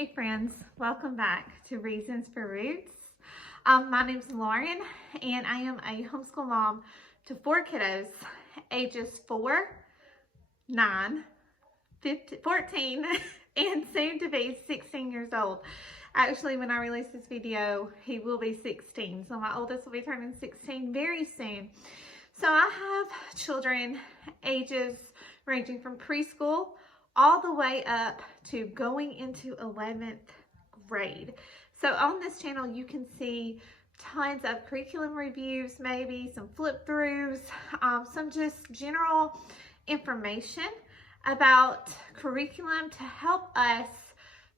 Hey friends, welcome back to Reasons for Roots. My name's Lauren and I am a homeschool mom to 4 kiddos ages 4, 9, 15, 14 and soon to be 16 years old. Actually, when I release this video, he will be 16. So my oldest will be turning 16 very soon. So I have children ages ranging from preschool all the way up to going into 11th grade. So on this channel, you can see tons of curriculum reviews, maybe some flip throughs, some just general information about curriculum to help us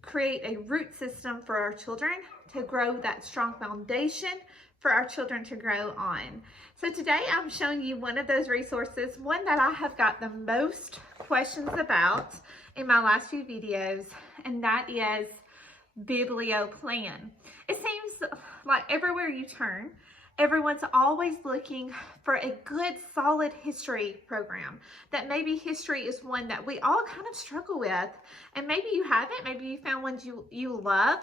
create a root system for our children to grow that strong foundation for our children to grow on. So today I'm showing you one of those resources, one that I have got the most questions about in my last few videos, and that is Biblioplan. It seems like everywhere you turn, everyone's always looking for a good, solid history program. That maybe history is one that we all kind of struggle with. And maybe you haven't, maybe you found ones you love.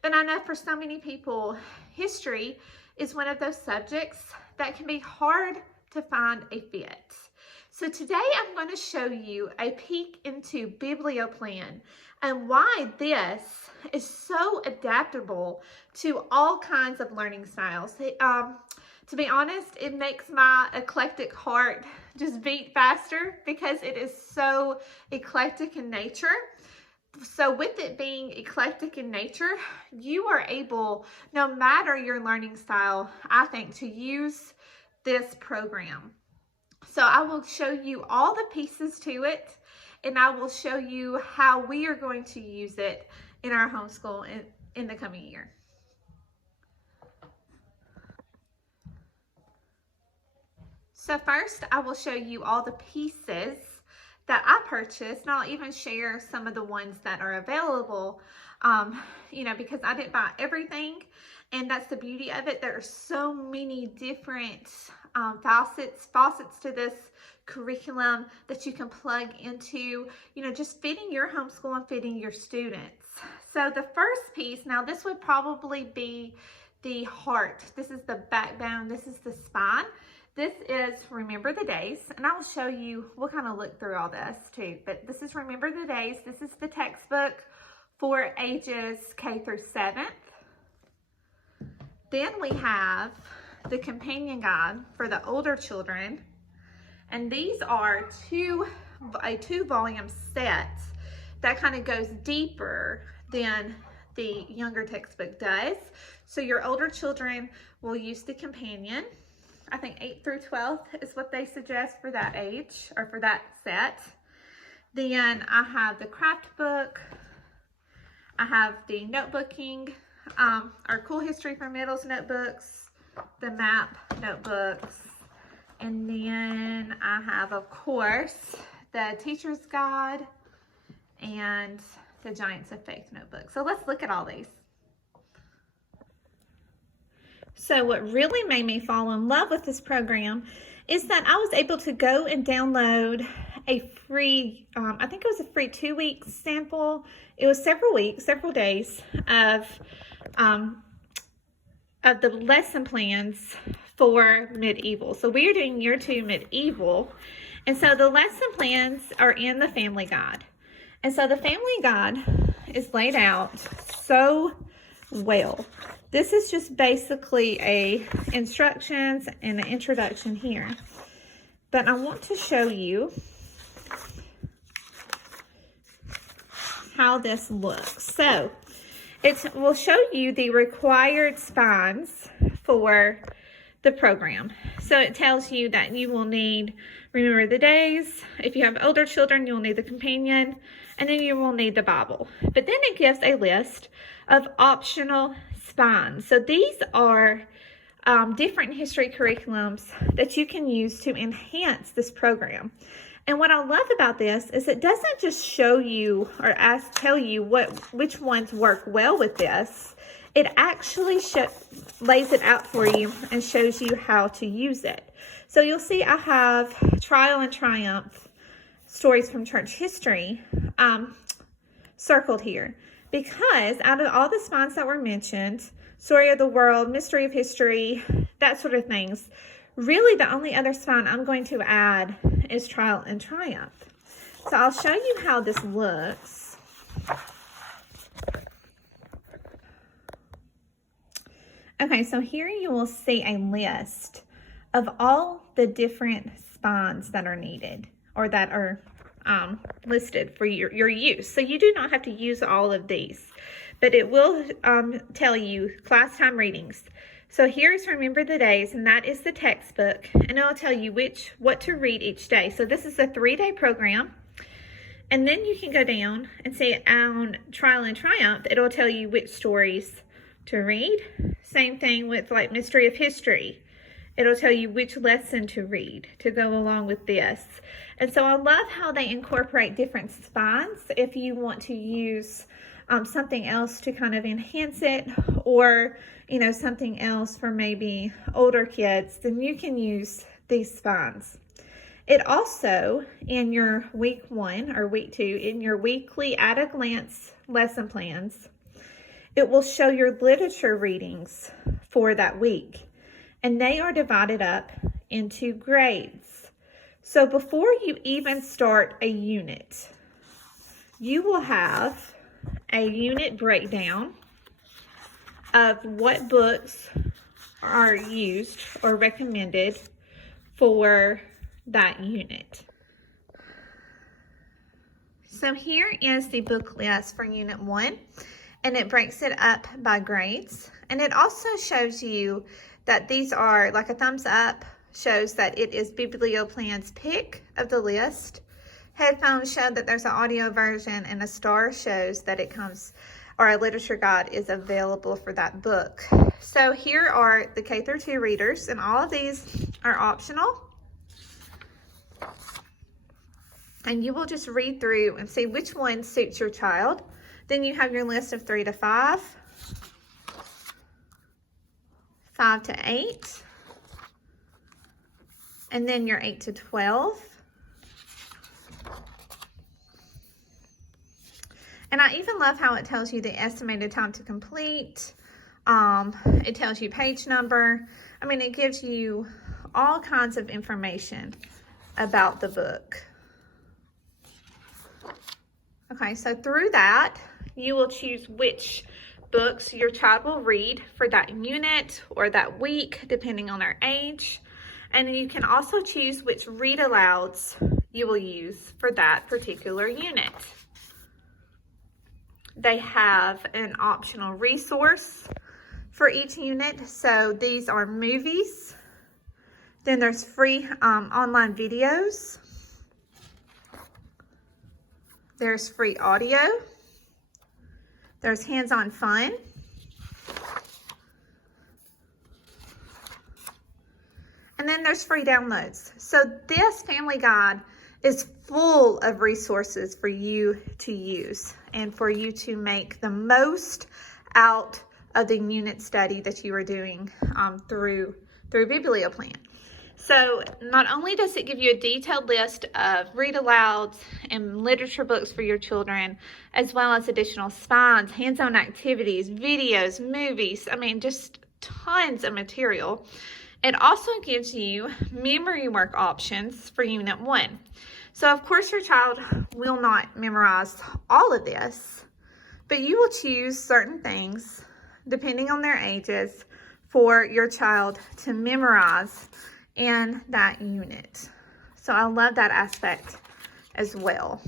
But I know for so many people, history is one of those subjects that can be hard to find a fit. So today I'm going to show you a peek into Biblioplan and why this is so adaptable to all kinds of learning styles. To be honest, it makes my eclectic heart just beat faster because it is so eclectic in nature. So with it being eclectic in nature, you are able, no matter your learning style, I think, to use this program. So I will show you all the pieces to it, and I will show you how we are going to use it in our homeschool in the coming year. So first, I will show you all the pieces that I purchased, and I'll even share some of the ones that are available, because I didn't buy everything, and that's the beauty of it. There are so many different facets to this curriculum that you can plug into, just fitting your homeschool and fitting your students. So the first piece, now this would probably be the heart. This is the backbone. This is the spine. This is Remember the Days, and I'll show you, we'll kind of look through all this too, but this is Remember the Days. This is the textbook for ages K through 7th. Then we have the companion guide for the older children, and these are a 2-volume set that kind of goes deeper than the younger textbook does. So your older children will use the companion. I think 8 through 12 is what they suggest for that age, or for that set. Then I have the craft book. I have the notebooking, our Cool History for Middles notebooks, the map notebooks, and then I have, of course, the teacher's guide and the Giants of Faith notebook. So let's look at all these. So what really made me fall in love with this program is that I was able to go and download a free, I think it was a free 2-week sample. It was several days of the lesson plans for medieval. So we are doing year 2 medieval. And so the lesson plans are in the family guide. And so the family guide is laid out so well. This is just basically a instructions and an introduction here. But I want to show you how this looks. So it will show you the required spines for the program. So it tells you that you will need Remember the Days. If you have older children, you'll need the companion, and then you will need the Bible. But then it gives a list of optional spines. So these are different history curriculums that you can use to enhance this program. And what I love about this is it doesn't just show you or tell you which ones work well with this. It actually lays it out for you and shows you how to use it. So you'll see I have Trial and Triumph, Stories from Church History, circled here, because out of all the spines that were mentioned, story of the world, mystery of history, that sort of things, really the only other spine I'm going to add is trial and triumph. So I'll show you how this looks. Okay, so here you will see a list of all the different spines that are needed or that are listed for your use. So you do not have to use all of these, but it will tell you class time readings. So here's Remember the Days, and that is the textbook, and it'll tell you what to read each day. So this is a 3-day program, and then you can go down and see on Trial and Triumph, it'll tell you which stories to read. Same thing with like Mystery of History. It'll tell you which lesson to read to go along with this. And so I love how they incorporate different spines if you want to use something else to kind of enhance it, or something else for maybe older kids, then you can use these spines. It also, in your week 1 or week 2, in your weekly at a glance lesson plans, it will show your literature readings for that week, and they are divided up into grades. So before you even start a unit, you will have a unit breakdown of what books are used or recommended for that unit. So here is the book list for Unit 1, and it breaks it up by grades. And it also shows you that these are, like a thumbs up shows that it is Biblioplan's pick of the list. Headphones show that there's an audio version, and a star shows that it comes, or a literature guide is available for that book. So here are the K through 2 readers, and all of these are optional. And you will just read through and see which one suits your child. Then you have your list of 3 to 5, 5 to 8, and then your 8 to 12. And I even love how it tells you the estimated time to complete. It tells you page number. I mean, it gives you all kinds of information about the book. Okay, so through that, you will choose which books your child will read for that unit or that week, depending on their age. And you can also choose which read alouds you will use for that particular unit. They have an optional resource for each unit. So these are movies. Then there's free online videos. There's free audio. There's hands-on fun. And then there's free downloads. So this family guide is full of resources for you to use and for you to make the most out of the unit study that you are doing through Biblioplan. So not only does it give you a detailed list of read alouds and literature books for your children, as well as additional spines, hands-on activities, videos, movies, I mean, just tons of material. It also gives you memory work options for Unit 1. So of course your child will not memorize all of this, but you will choose certain things, depending on their ages, for your child to memorize in that unit. So I love that aspect as well.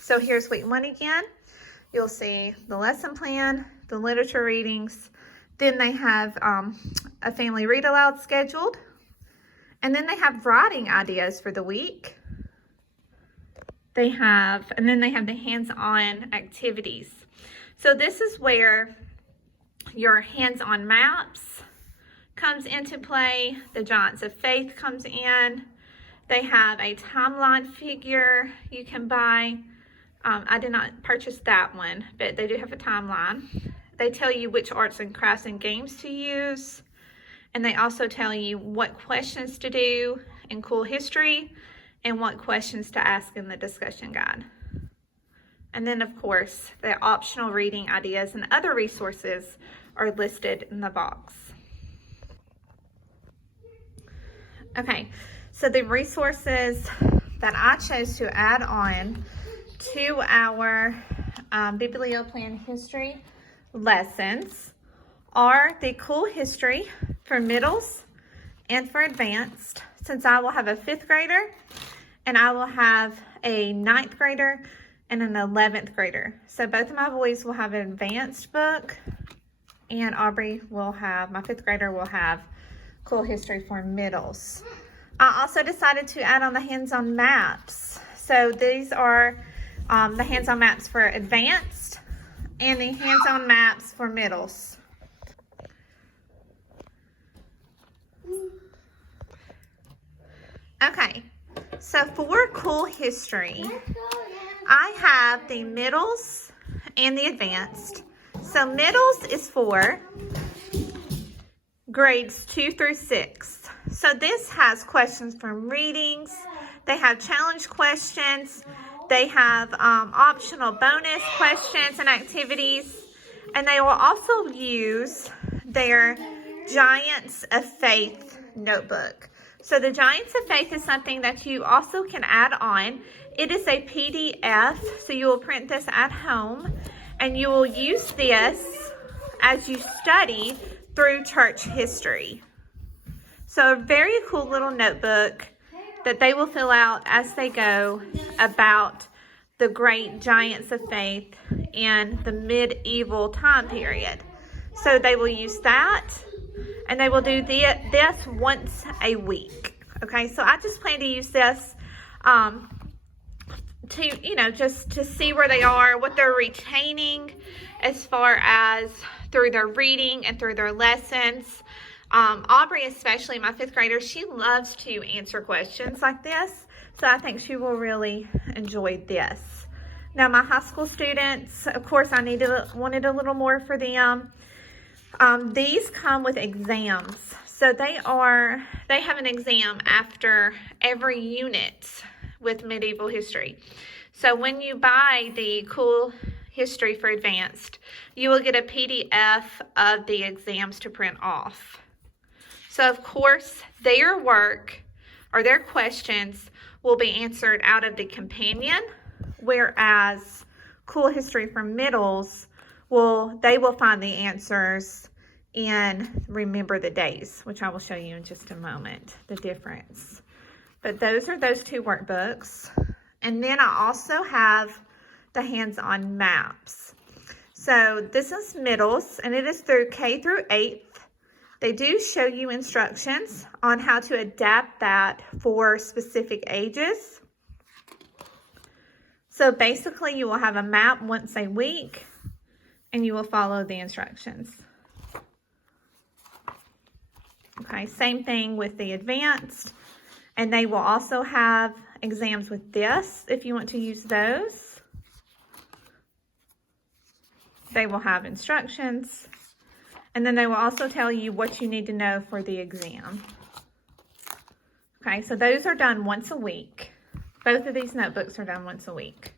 So here's week 1 again. You'll see the lesson plan, the literature readings, then they have a family read aloud scheduled, and then they have writing ideas for the week. And then they have the hands-on activities. So this is where your hands-on maps comes into play. The Giants of Faith comes in. They have a timeline figure you can buy. I did not purchase that one, but they do have a timeline. They tell you which arts and crafts and games to use. And they also tell you what questions to do in Cool History and what questions to ask in the discussion guide. And then, of course, the optional reading ideas and other resources are listed in the box. Okay, so the resources that I chose to add on to our Biblioplan history lessons are the Cool History for middles and for advanced, since I will have a 5th grader and I will have a 9th grader and an 11th grader. So both of my boys will have an advanced book, and Aubrey will have, my 5th grader will have Cool History for middles. I also decided to add on the hands-on maps. So these are the hands-on maps for advanced and the hands-on maps for middles. Okay, so for Cool History, I have the middles and the advanced. So middles is for grades 2 through 6. So this has questions from readings. They have challenge questions. They have optional bonus questions and activities. And they will also use their Giants of Faith notebook. So the Giants of Faith is something that you also can add on. It is a PDF, so you will print this at home, and you will use this as you study through church history. So a very cool little notebook that they will fill out as they go about the great Giants of Faith in the medieval time period. So they will use that, and they will do this once a week. Okay, so I just plan to use this to, just to see where they are, what they're retaining as far as through their reading and through their lessons. Aubrey, especially my 5th grader, she loves to answer questions like this. So I think she will really enjoy this. Now, my high school students, of course, I wanted a little more for them. These come with exams. So they have an exam after every unit with medieval history. So when you buy the Cool History for Advanced, you will get a PDF of the exams to print off. So of course, their work or their questions will be answered out of the companion, whereas Cool History for Middles, they will find the answers and remember the days, which I will show you in just a moment, the difference. But those are those 2 workbooks. And then I also have the hands-on maps. So this is middles, and it is through K through 8th. They do show you instructions on how to adapt that for specific ages. So basically, you will have a map once a week, and you will follow the instructions. Okay, same thing with the advanced. And they will also have exams with this if you want to use those. They will have instructions. And then they will also tell you what you need to know for the exam. Okay, so those are done once a week. Both of these notebooks are done once a week.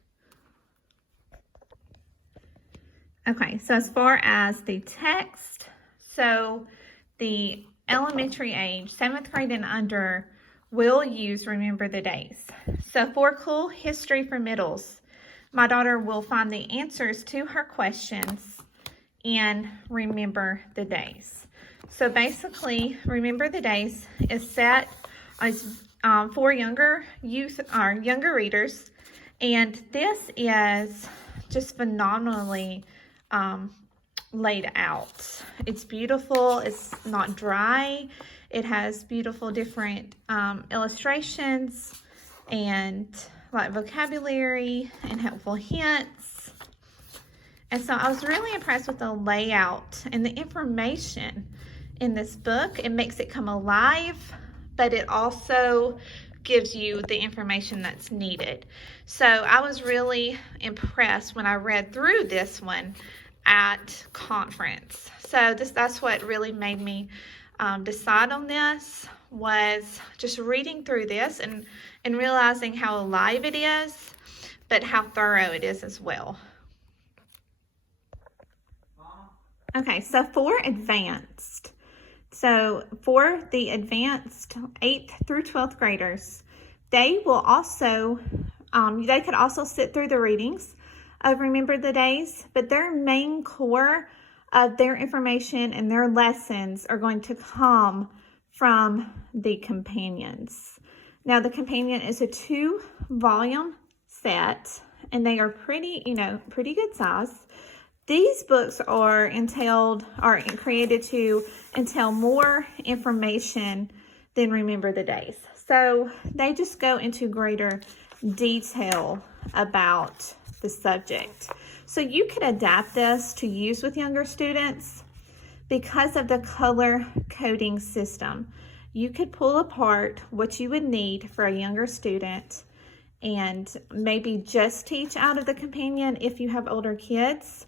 Okay, so as far as the text, so the elementary age, 7th grade and under, will use Remember the Days. So for Cool History for Middles, my daughter will find the answers to her questions and remember the days. So basically, Remember the Days is set as for younger youth or younger readers, and this is just phenomenally laid out. It's beautiful. It's not dry. It has beautiful different illustrations and like vocabulary and helpful hints. And so I was really impressed with the layout and the information in this book. It makes it come alive, but it also gives you the information that's needed. So I was really impressed when I read through this one at conference. So that's what really made me decide on this, was just reading through this and realizing how alive it is. but how thorough it is as well. Okay, so for advanced, so for the advanced 8th through 12th graders, they will also, they could also sit through the readings of Remember the Days, but their main core of their information and their lessons are going to come from the companions. Now, the companion is a 2-volume set, and they are pretty good size. These books are created to entail more information than Remember the Days. So they just go into greater detail about the subject. So you can adapt this to use with younger students because of the color coding system. You could pull apart what you would need for a younger student and maybe just teach out of the companion if you have older kids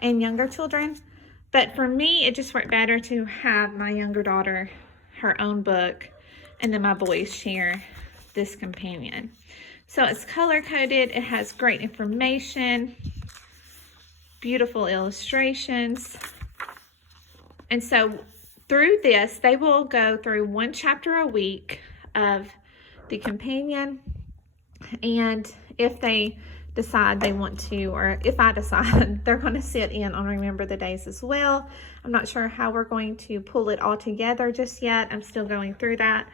and younger children. But for me, it just worked better to have my younger daughter her own book and then my boys share this companion. So it's color coded, it has great information, beautiful illustrations. And so through this, they will go through 1 chapter a week of the companion, and if they decide they want to, or if I decide, they're going to sit in on Remember the Days as well. I'm not sure how we're going to pull it all together just yet. I'm still going through that.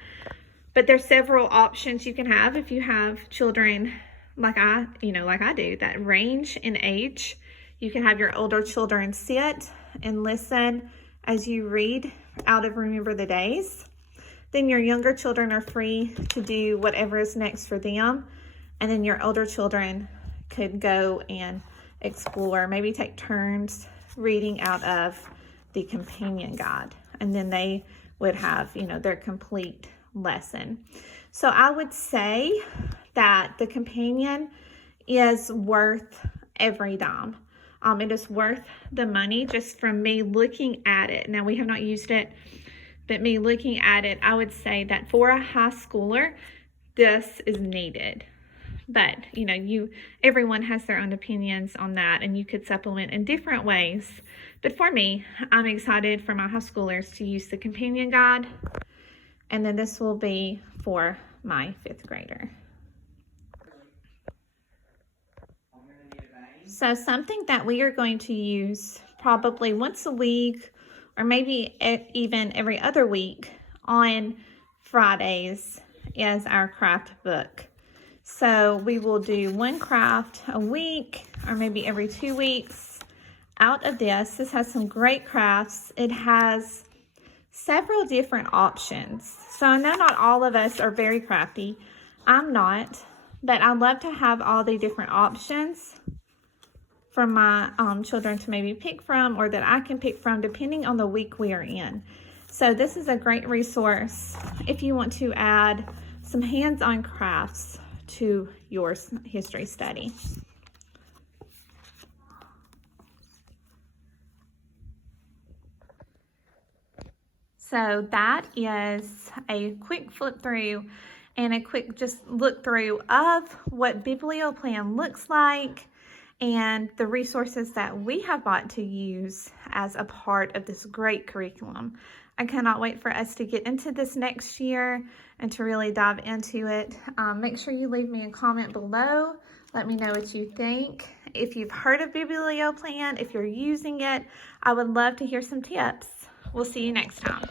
But there's several options you can have if you have children like I do, that range in age. You can have your older children sit and listen as you read out of Remember the Days. Then your younger children are free to do whatever is next for them. And then your older children could go and explore, maybe take turns reading out of the companion guide. And then they would have, their complete lesson. So I would say that the companion is worth every dime. It is worth the money just from me looking at it. Now, we have not used it, but me looking at it, I would say that for a high schooler, this is needed. But, everyone has their own opinions on that, and you could supplement in different ways. But for me, I'm excited for my high schoolers to use the companion guide, and then this will be for my 5th grader. So something that we are going to use probably once a week, or maybe even every other week on Fridays, is our craft book. So we will do 1 craft a week, or maybe every 2 weeks out of this. This has some great crafts. It has several different options. So I know not all of us are very crafty. I'm not, but I love to have all the different options for my children to maybe pick from, or that I can pick from depending on the week we are in. So this is a great resource if you want to add some hands-on crafts to your history study. So that is a quick flip through and a quick just look through of what Biblioplan looks like and the resources that we have bought to use as a part of this great curriculum. I cannot wait for us to get into this next year and to really dive into it. Make sure you leave me a comment below. Let me know what you think. If you've heard of Biblioplan, if you're using it, I would love to hear some tips. We'll see you next time.